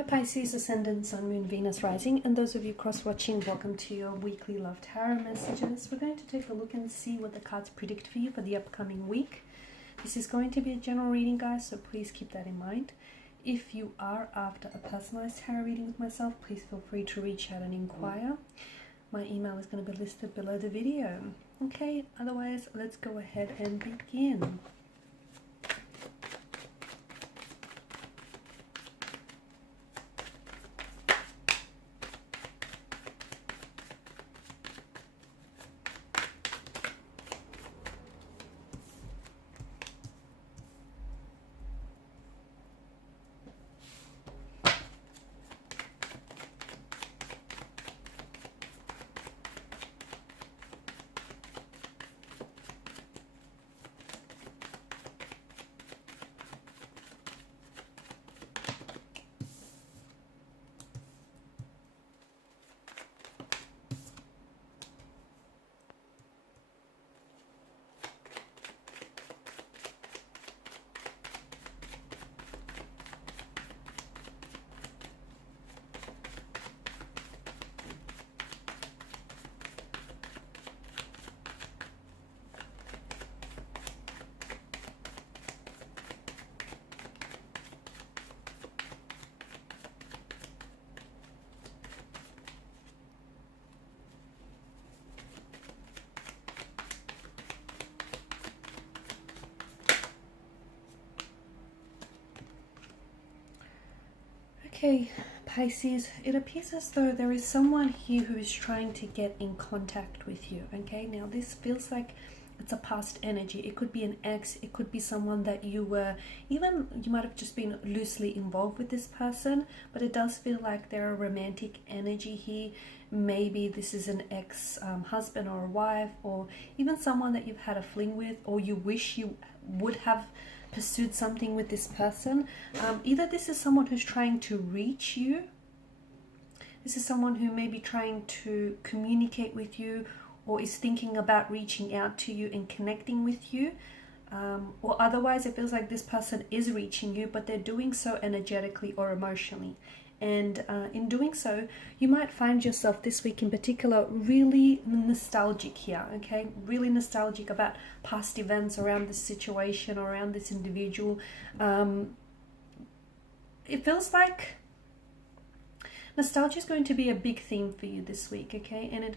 Hi Pisces, Ascendant, Sun, Moon, Venus, Rising, and those of you cross-watching, welcome to your weekly Love Tarot messages. We're going to take a look and see what the cards predict for you for the upcoming week. This is going to be a general reading, guys, so please keep that in mind. If you are after a personalized tarot reading with myself, please feel free to reach out and inquire. My email is going to be listed below the video. Okay, otherwise, let's go ahead and begin. Okay, Pisces, it appears as though there is someone here who is trying to get in contact with you, okay? Now, this feels like it's a past energy. It could be an ex, it could be someone that you might have just been loosely involved with this person, but it does feel like there are romantic energy here. Maybe this is an ex-husband or a wife, or even someone that you've had a fling with, or you wish you would have pursued something with this person. Either this is someone who's trying to reach you, this is someone who may be trying to communicate with you, or is thinking about reaching out to you and connecting with you, or otherwise it feels like this person is reaching you, but they're doing so energetically or emotionally. And in doing so, you might find yourself this week in particular really nostalgic here, okay? Really nostalgic about past events around this situation, around this individual. It feels like nostalgia is going to be a big theme for you this week, okay? And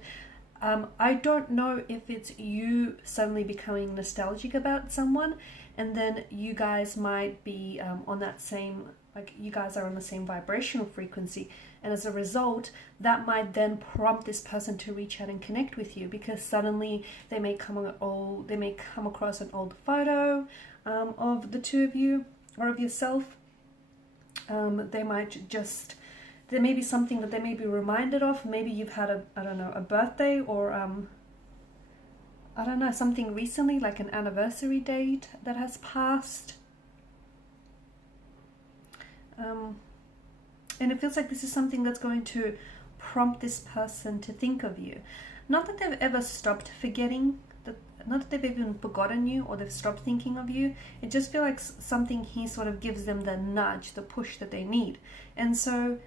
I don't know if it's you suddenly becoming nostalgic about someone, and then you guys might be on that same, like you guys are on the same vibrational frequency, and as a result that might then prompt this person to reach out and connect with you, because suddenly they may come across an old photo of the two of you or of yourself. There may be something that they may be reminded of. Maybe you've had a birthday, or something recently, like an anniversary date that has passed. And it feels like this is something that's going to prompt this person to think of you. Not that they've ever stopped forgetting, not that they've even forgotten you or they've stopped thinking of you. It just feels like something here sort of gives them the nudge, the push that they need. And so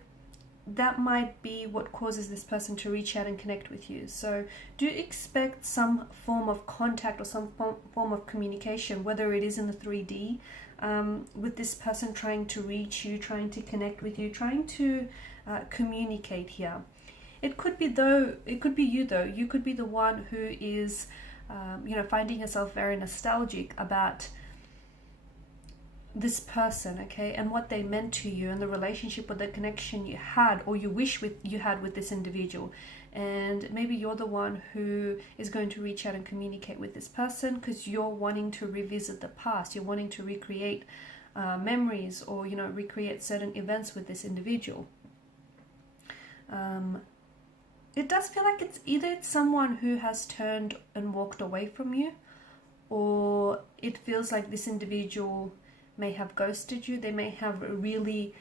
that might be what causes this person to reach out and connect with you. So do expect some form of contact or some form of communication, whether it is in the 3D, with this person trying to reach you, trying to connect with you, trying to communicate here. It could be you though. You could be the one who is finding yourself very nostalgic about this person, okay, and what they meant to you, and the relationship or the connection you had, or you wish you had with this individual. And maybe you're the one who is going to reach out and communicate with this person because you're wanting to revisit the past. You're wanting to recreate memories, or recreate certain events with this individual. It does feel like it's either someone who has turned and walked away from you, or it feels like this individual may have ghosted you. They may have really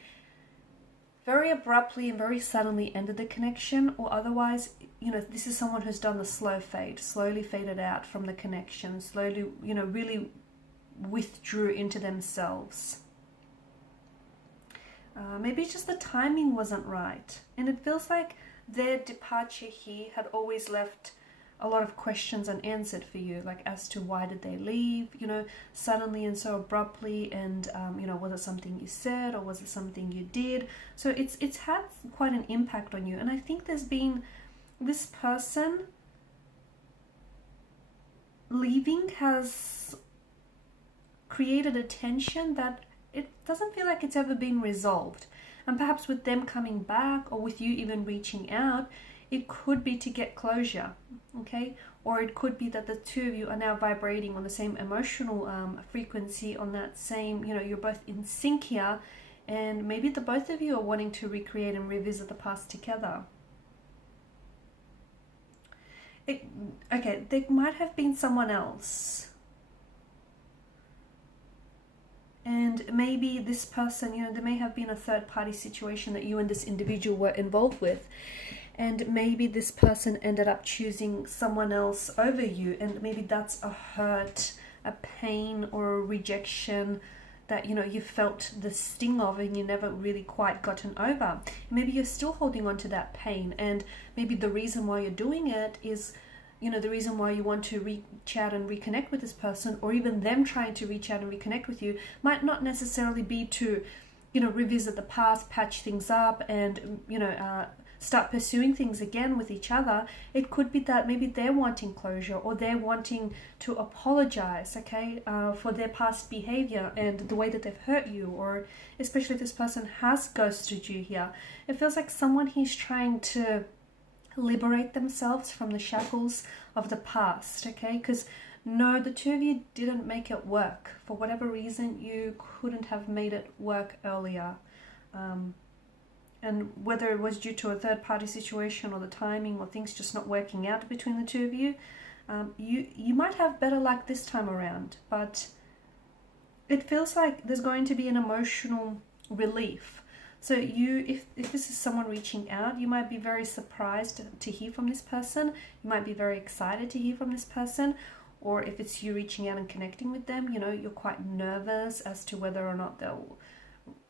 very abruptly and very suddenly ended the connection, or otherwise, this is someone who's done the slow fade, slowly faded out from the connection, slowly, really withdrew into themselves. Maybe just the timing wasn't right. And it feels like their departure here had always left a lot of questions unanswered for you, like as to why did they leave, you know, suddenly and so abruptly, and you know, was it something you said or was it something you did? So it's had quite an impact on you. And I think there's been this person leaving has created a tension that it doesn't feel like it's ever been resolved. And perhaps with them coming back, or with you even reaching out, it could be to get closure, okay? Or it could be that the two of you are now vibrating on the same emotional frequency, on that same, you know, you're both in sync here, and maybe the both of you are wanting to recreate and revisit the past together. Okay, there might have been someone else. And maybe this person, you know, there may have been a third party situation that you and this individual were involved with. And maybe this person ended up choosing someone else over you. And maybe that's a hurt, a pain, or a rejection that, you know, you felt the sting of and you never really quite gotten over. Maybe you're still holding on to that pain. And maybe the reason why you're doing it is, you know, the reason why you want to reach out and reconnect with this person, or even them trying to reach out and reconnect with you, might not necessarily be to, you know, revisit the past, patch things up, and, you know, start pursuing things again with each other. It could be that maybe they're wanting closure, or they're wanting to apologize, okay, for their past behavior and the way that they've hurt you, or especially if this person has ghosted you here. It feels like someone he's trying to liberate themselves from the shackles of the past, okay? Because no, the two of you didn't make it work. For whatever reason, you couldn't have made it work earlier. And whether it was due to a third party situation, or the timing, or things just not working out between the two of you, you might have better luck this time around. But it feels like there's going to be an emotional relief. So if this is someone reaching out, you might be very surprised to hear from this person. You might be very excited to hear from this person. Or if it's you reaching out and connecting with them, you know, you're quite nervous as to whether or not they'll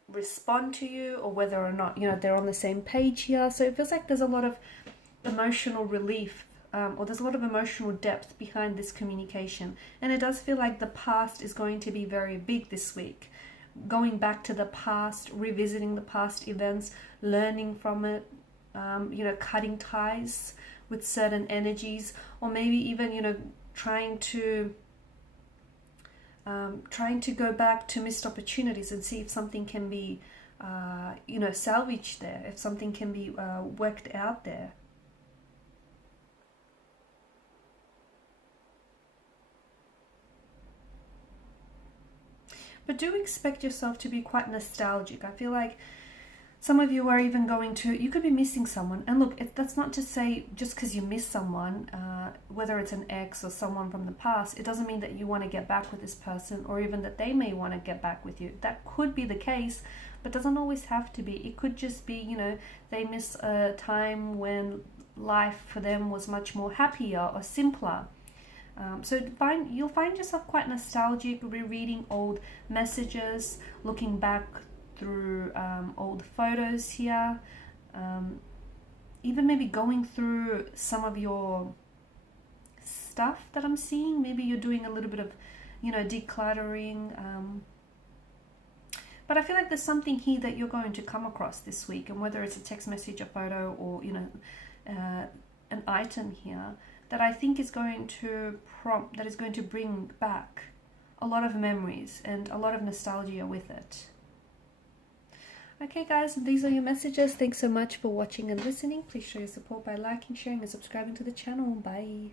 respond to you, or whether or not, you know, they're on the same page here. So it feels like there's a lot of emotional relief, or there's a lot of emotional depth behind this communication. And it does feel like the past is going to be very big this week. Going back to the past, revisiting the past events, learning from it, you know, cutting ties with certain energies, or maybe even, you know, trying to go back to missed opportunities and see if something can be, you know, salvaged there, if something can be worked out there. But do expect yourself to be quite nostalgic. I feel like some of you are even going to, you could be missing someone. And look, that's not to say just because you miss someone, whether it's an ex or someone from the past, it doesn't mean that you want to get back with this person, or even that they may want to get back with you. That could be the case, but doesn't always have to be. It could just be, you know, they miss a time when life for them was much more happier or simpler. So you'll find yourself quite nostalgic, rereading old messages, looking back through old photos here, even maybe going through some of your stuff that I'm seeing. Maybe you're doing a little bit of, you know, decluttering. But I feel like there's something here that you're going to come across this week, and whether it's a text message, a photo, or, you know, an item here, that I think is going to that is going to bring back a lot of memories and a lot of nostalgia with it. Okay guys, these are your messages. Thanks so much for watching and listening. Please show your support by liking, sharing and subscribing to the channel. Bye.